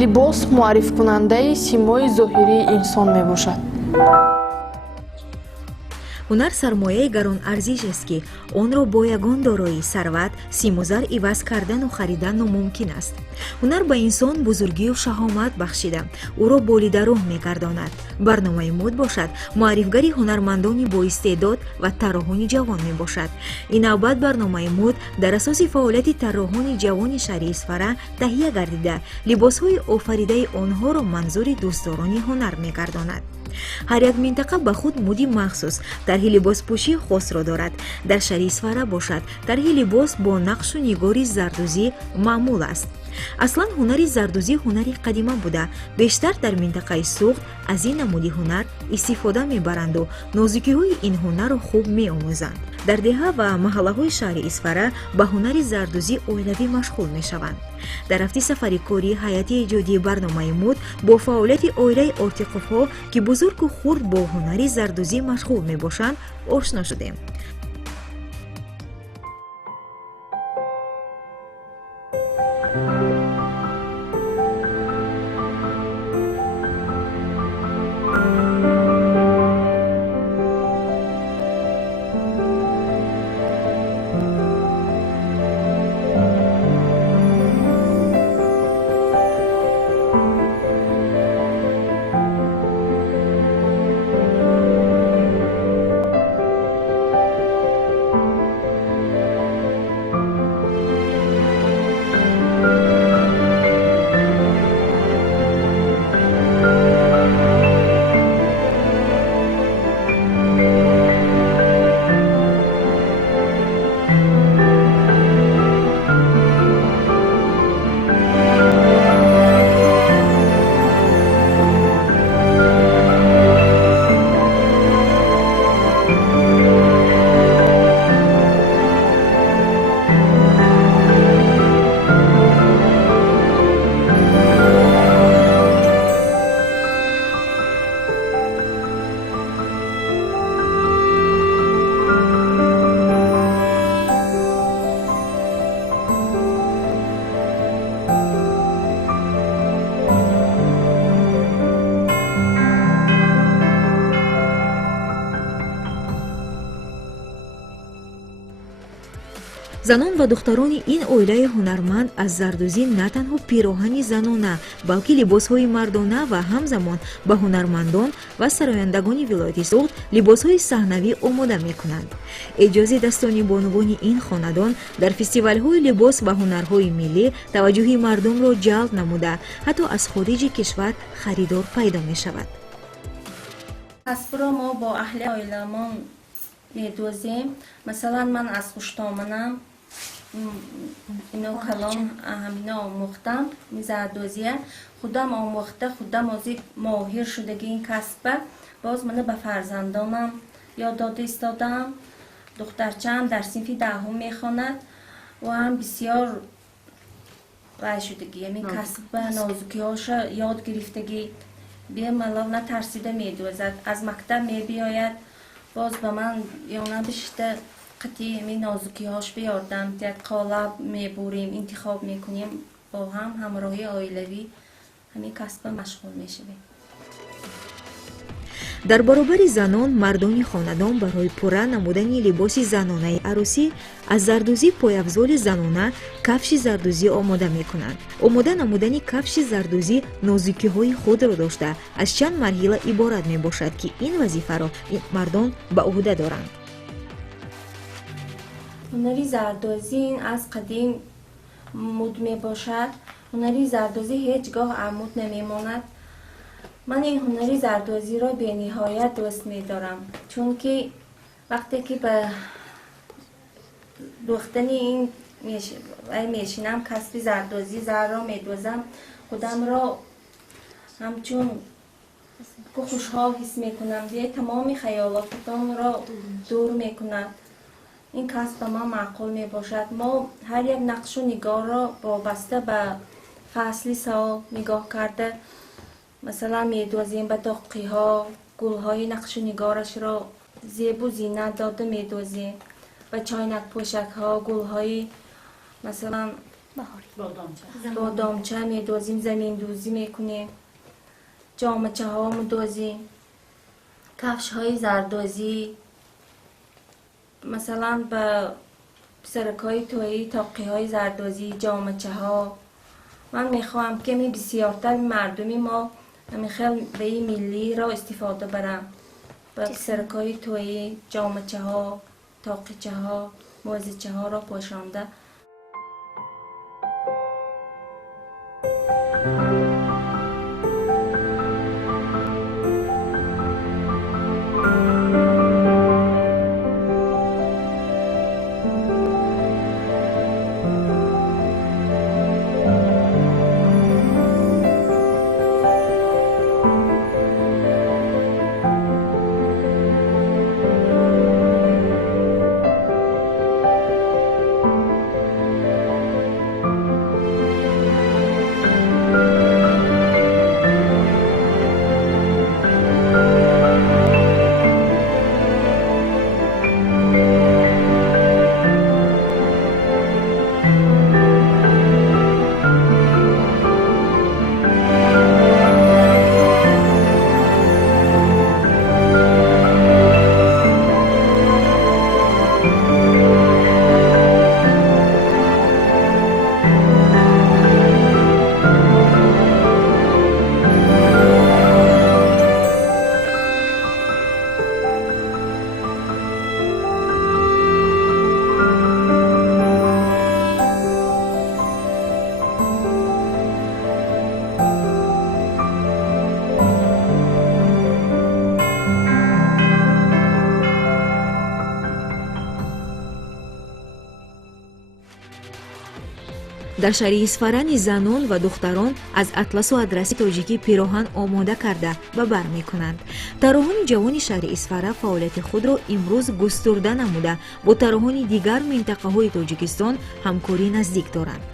либос муаррифкунандаи симои зоҳирии инсон мебошад. ҳунар сармояи гаронарзишест ки онро бо ягон дорои сарват симузар иваз кардану харидан номумкин аст. ҳунар ба инсон бузургию шаҳомат бахшида ӯро болидароҳ мегардонад. барномаи муд бошад муаррифгари ҳунармандони боистеъдод ва тарроҳони ҷавон мебошад. ин навбат барномаи муд дар асоси фаъолияти тарроҳони ҷавони шаҳри Исфара таҳия гардида либосҳои офаридаи онҳоро манзури дӯстдорони ҳунар мегардонад. ҳар як минтақа ба худ муди махсус тарҳи либоспӯшии хосро дорад. дар шаҳри Исфара бошад тарҳи либос бо нақшу нигори зардӯзӣ маъмул аст. аслан ҳунари зардӯзӣ ҳунари қадима буда бештар дар минтақаи суғд аз ин намуди ҳунар истифода мебаранду нозукиҳои ин ҳунарро хуб меомӯзанд. дар деҳа ва маҳаллаҳои шаҳри Исфара ба ҳунари зардӯзӣ оилавӣ машғул мешаванд. дар рафти сафари кори ҳайати эҷодии барномаи муд бо фаъолияти оилаи Ортиқовҳо ки бузургу хурд бо ҳунари зардӯзӣ машғул мебошанд ошно шудем. занон ва духтарони ин оилаи ҳунарманд аз зардӯзӣ на танҳо пироҳани занона балки либосҳои мардона ва ҳамзамон ба ҳунармандон ва сарояндагони вилояти суғд либосҳои саҳнавӣ омода мекунанд. эҷози дастони бонувони ин хонадон дар фестивалҳои либос ва ҳунарҳои миллӣ таваҷҷӯҳи мардумро ҷалб намуда ҳатто аз хориҷи кишвар харидор пайдо мешавад. касбро мо бо аҳли оиламон медӯзем. Масалан, ман аз хуштоманам ино калон ҳамина омӯхтам зардӯзия худам омӯхта худам озик моҳир шудаги ин касба боз мана ба фарзандонам ёд дода истодам. духтарчаам дар синфи даҳум мехонад ва ҳам бисёр вай шудаги ҳамин касба нозукиҳоша ёд гирифтагӣ бемалол натарсида медӯзад. аз мактаб мебиёяд боз ба ман ёна бишта қати ҳамин нозукиҳош биёрдам як қолаб мебурем интихоб мекунем бо ҳам ҳамроҳи оилавӣ ҳамин касба машғул мешавем. дар баробари занон мардони хонадон барои пурра намудани либоси занонаи арӯсӣ аз зардӯзӣ пойафзоли занона кафши зардӯзӣ омода мекунанд. омода намудани кафши зардӯзӣ нозукиҳои худро дошта аз чанд марҳила иборат мебошад ки ин вазифаро мардон ба уҳда доранд. ҳунари зардӯзӣ ин аз қадим муд мебошад. ҳунари зардӯзӣ ҳеҷ гоҳ амуд намемонад. ман ин ҳунари зардӯзиро бениҳоят дӯст медорам, чунки вақте ки ба дӯхтани ин мешинам касби зардӯзӣ зарро медӯзам худамро ҳамчун хушҳол ҳис мекунам. дие тамоми хаёлотамро дур мекунад. ин касб ба ман маъқул мебошад. мо ҳар як нақшу нигорро вобаста ба фасли сол нигоҳ карда масалан медӯзем ба доқиҳо гулҳои нақшу нигорашро зебу зинат дода медӯзем. ба чойнакпӯшакҳо гулҳои масалан بادامچه میدوزیم، زمین دوزی میکنیم، جامچه ها میدوزیم، کفش های زردوزی، مثلا به سرک های تویی تاقی های زردوزی، جامچه ها. من میخواهم که بسیارتر مردمی ما خیلی به این ملی را استفاده برم، به سرک های تویی، جامچه ها، تاقیچه ها، موزچه ها را پوشانده. дар шаҳри исфарани занон ва духтарон аз атласу адраси тоҷикӣ пироҳан омода карда ба бар мекунанд. тарроҳони ҷавони шаҳри исфара фаъолияти худро имрӯз густурда намуда бо тарроҳони дигар минтақаҳои тоҷикистон ҳамкорӣ наздик доранд.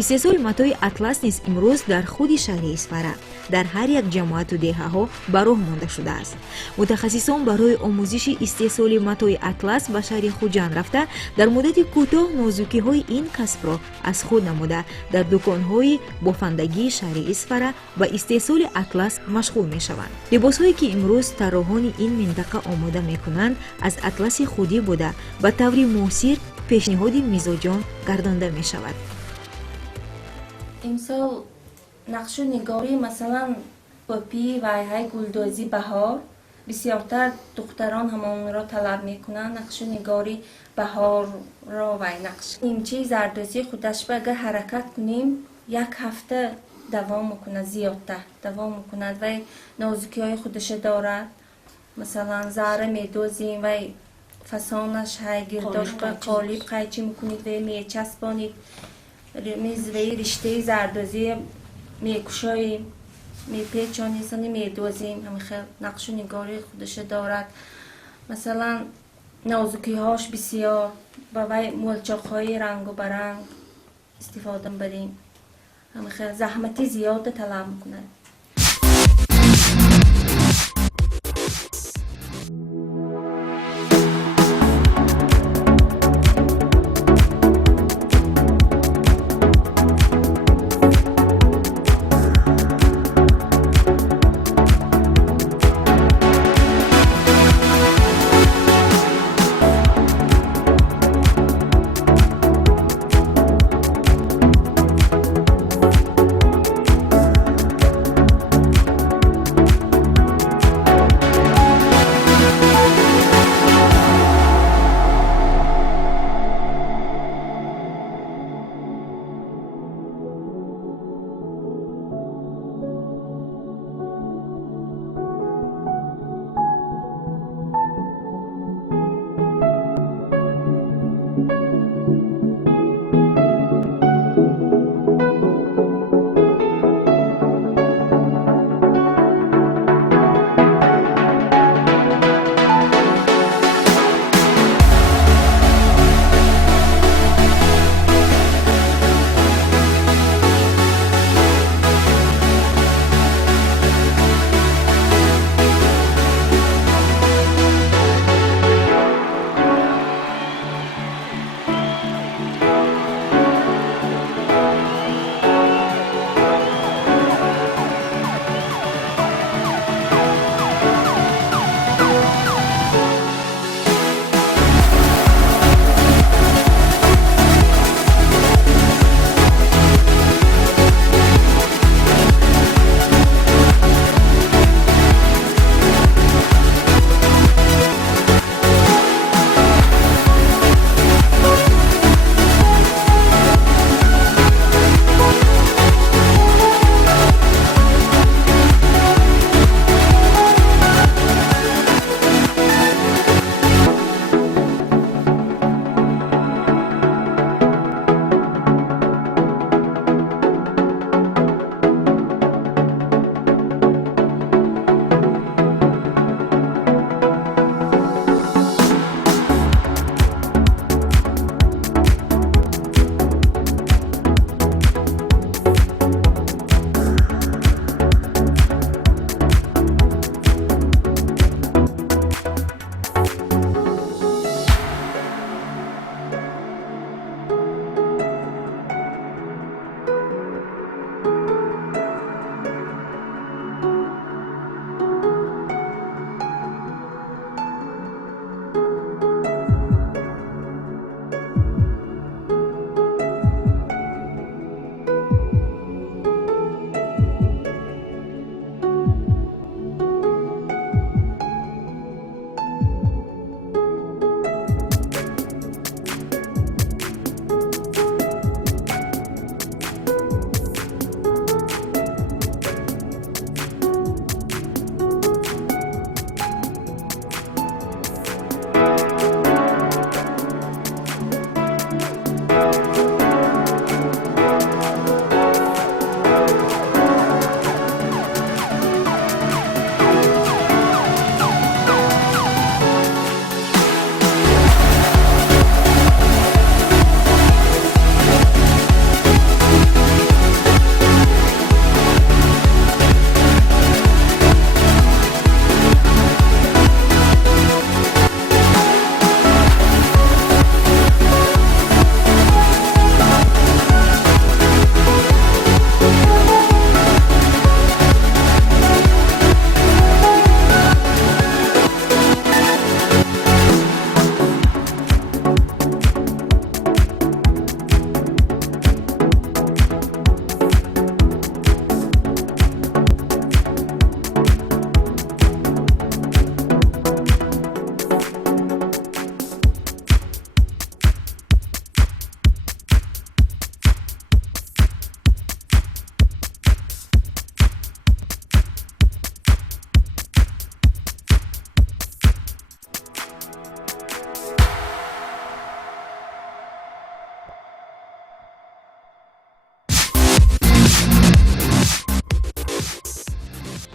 истеҳсоли матои атлас низ имрӯз дар худи шаҳри исфара дар ҳар як ҷамоату деҳаҳо ба роҳ монда шудааст. мутахассисон барои омӯзиши истеҳсоли матои атлас ба шаҳри хуҷанд рафта дар муддати кӯтоҳ нозукиҳои ин касбро аз худ намуда дар дуконҳои бофандагии шаҳри исфара ба истеҳсоли атлас машғул мешаванд. либосҳое ки имрӯз тарроҳони ин минтақа омода мекунанд аз атласи худӣ буда ба таври муосир пешниҳоди мизоҷон гардонда мешавад. امسال نقش و نگاری مثلا پاپی و های گلدوزی بهار بسیارتر دختران همون را طلب میکنن. نقش و نگاری بهار را و نقش نیمچه زردوزی خودش به اگر حرکت کنیم یک هفته دوام میکنه، زیادتر دوام میکنه و نازکی های خودش دارد. مثلا زهره میدوزیم و فسانش های گرداش به قالب قیچی میکنید و میچسبانید، میزوی رشته زردوزی میکشاییم، میپیچانیم، میدوزیم. همه خیلی نقش و نگاری خودش دارد. مثلا نازکی هاش بسیار با وی ملچاق های رنگ و برنگ استفاده بریم. همه خیلی زحمتی زیاد طلب میکنه.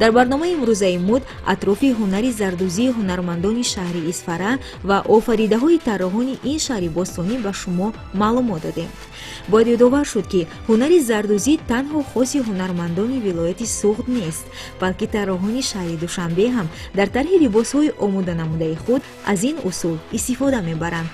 дар барномаи имрӯзаи муд атрофи ҳунари зардӯзии ҳунармандони шаҳри Исфара ва офаридаҳои тарроҳони ин шаҳри бостонӣ ба шумо маълумот додем. бояд ёдовар шуд ки ҳунари зардӯзӣ танҳо хоси ҳунармандони вилояти Суғд нест, балки тарроҳони шаҳри Душанбе ҳам дар тарҳи либосҳои омоданамудаи худ аз ин усул истифода мебаранд.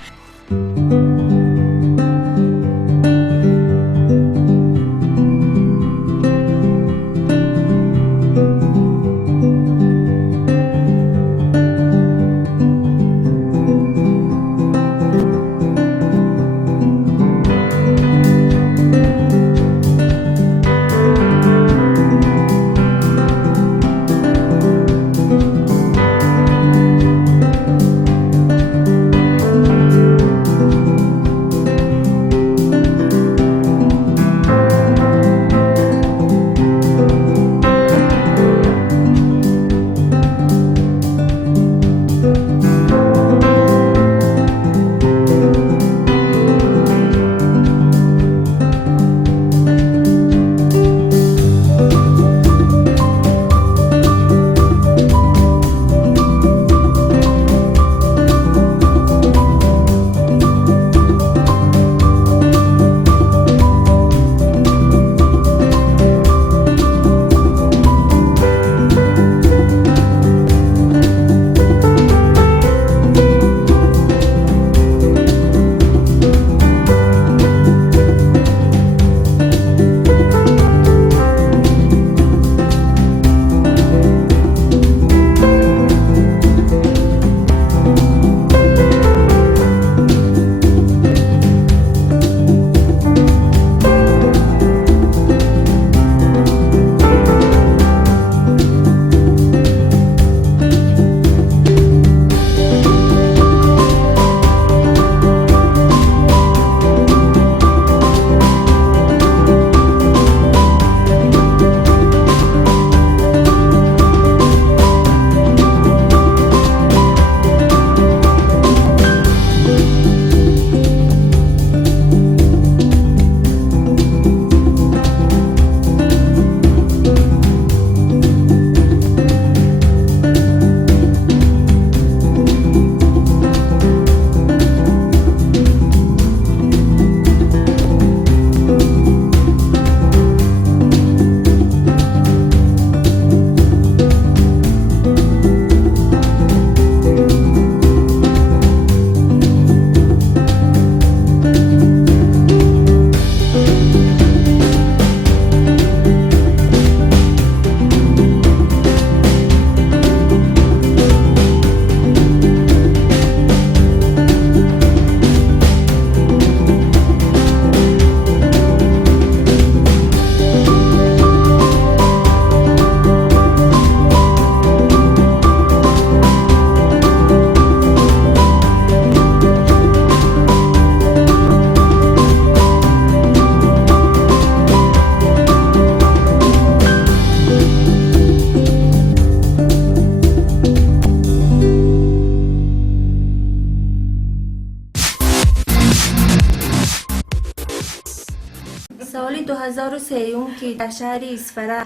سال 2003 که در شهر اسفره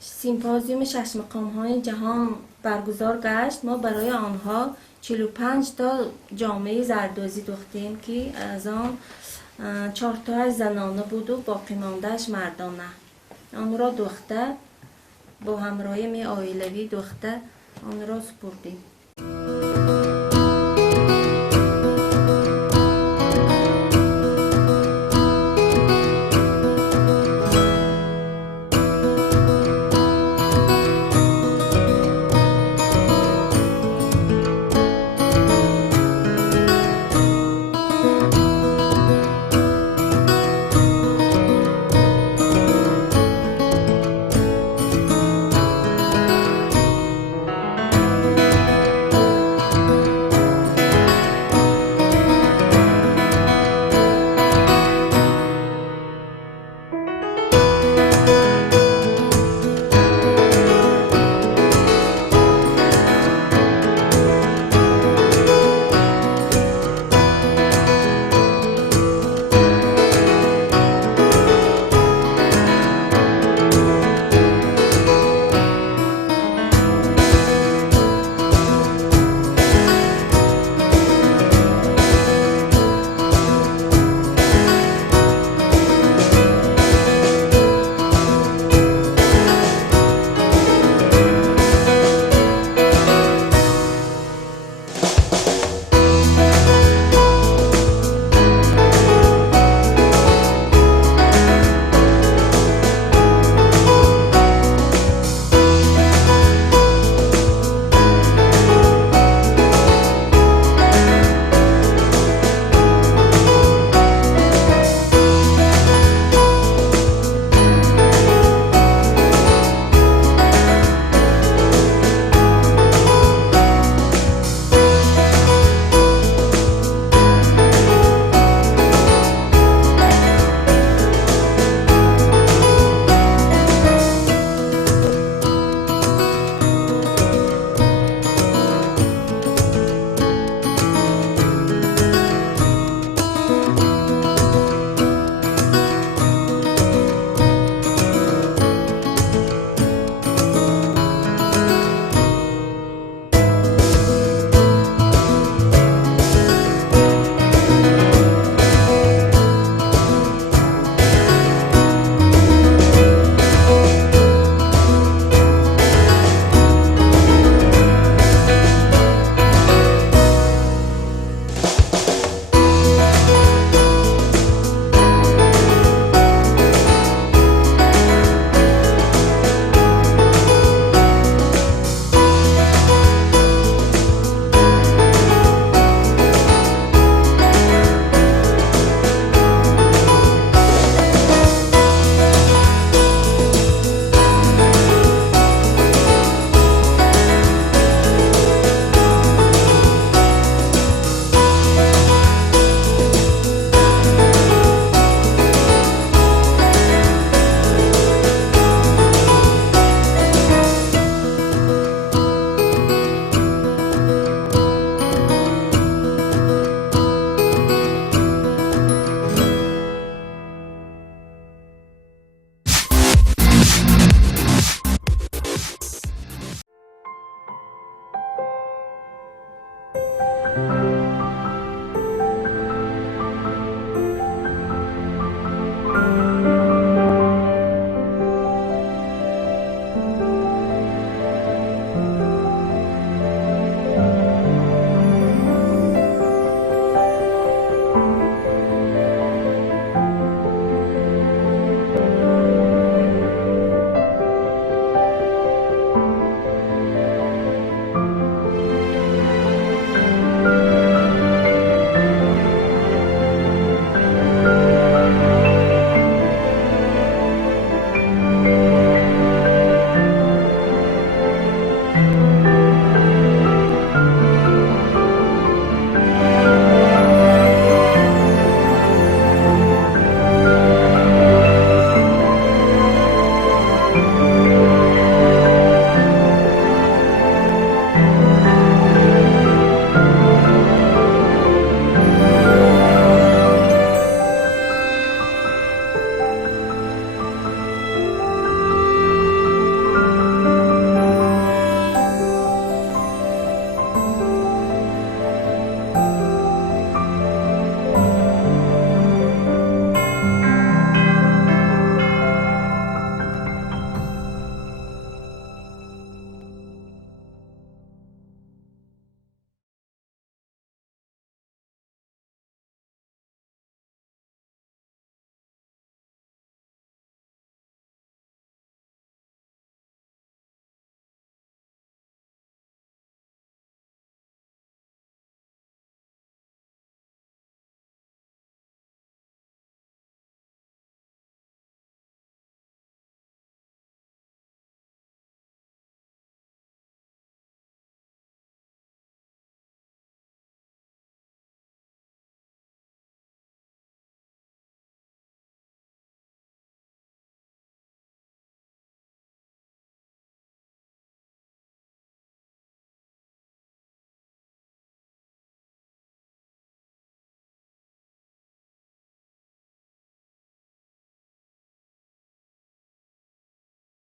سیمپوزیوم 6 مقام‌های جهان برگزار گشت، ما برای آنها 45 تا جامعه زردوزی دوختیم که از آن 4 تا زنانه بود و باقی ماندهش مردانه. آن را دوخته با همراهی می آیلوی دوخته آن را سپردیم.